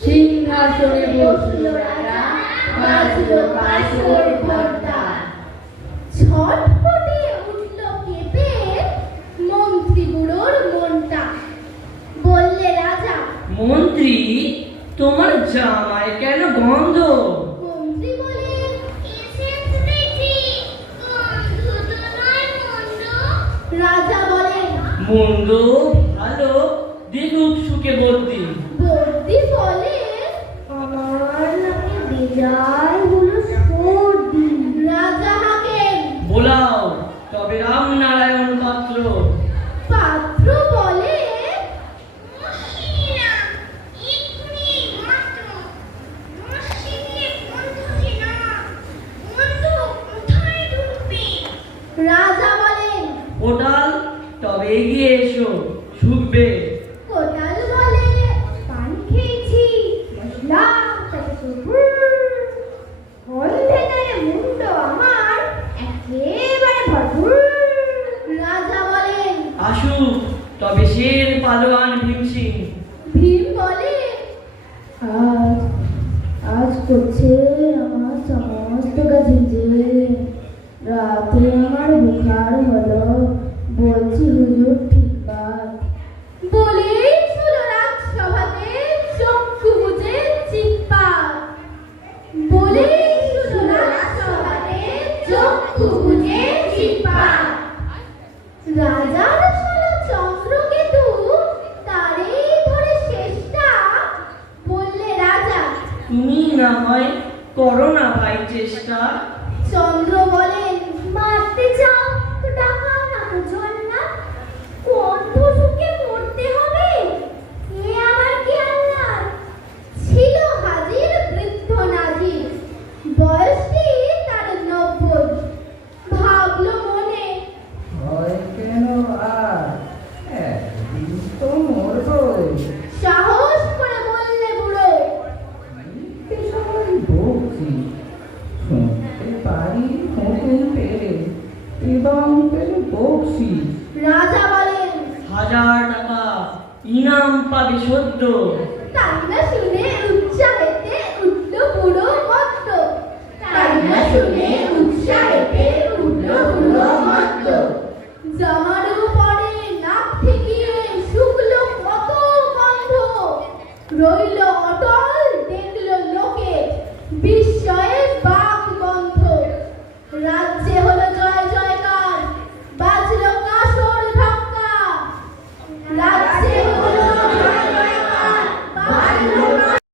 সিংহাসনে বসল রাজা, বাজলো কাসর ঘণ্টা। ছটফটে উঠল কেঁপে মন্ত্রী বুড়োর মনটা। বললে রাজা, মন্ত্রী, তোমার জামায় কেন গন্ধ? মন্ত্রী বলেন, এসে শুনেছি গন্ধ তো নয় মন্দ। রাজা বলেন, মন্দ ভালো, দেখুক সুখে বদ্যি। বদ্যি বলেন, আমার নাকি বেজায় হলো সর্দি। রাজা হাঁকেন, বোলাও তবে রামনারায়ণ পাত্র। পাত্র বলে, রাজা বলেন, কোটাল তবে এগিয়ে এসো, শুকবে। কোটাল বলে, পান খেয়েছি মশলা তাতে গন্ধে গায়ে মুন্ড আমার একেবারে ভরপুর। রাজা বলেন, আসুক তবে শের পালোয়ান ভীমসিং। ভীম বলে, আজ আজ করছে আমার সমস্ত কাজে। রাতে আমার বুখার হলো, বলছি হুজুর ঠিকঠাক। বলেই ছিল রাজসভাতে চক্ষু বুজে চিৎপাত। বলেই ছিল রাজসভাতে চক্ষু বুজে চিৎপাত। রাজার শালা চন্দ্রকেতু তারেই ধরে শেষটা। বললে রাজা, তুমি না হয় করো না ভাই চেষ্টা। চন্দ্র বলেন, মারতে চাও তো ডাকাও না তো জন্নাথ। কত সুখে মরতে হবে এ আমার কি আল্লাহ। ছিল হাজির বৃদ্ধ নাজির, বয়সটি তার 90। ভাবলো মনে, ভয় কেন আর, একদিন তো মরবই। সাহস করে বললে বুড়ো, কি সবাই বকছি, শুনতে পারি হুকুম পেলে, এবং পেলে বকছি। রাজা বলেন, 1000 টাকা ইনাম পাবে সদ্য। তাই না শুনে উৎসাহেতে উঠল বুড়ো মত্ত। তাই না শুনে উৎসাহেতে উঠল বুড়ো মত্ত। জামার উপরে নাক ঠেকিয়ে শুকলো কত গন্ধ। রইল অটল দেখল লোকে, বিস্ময়ে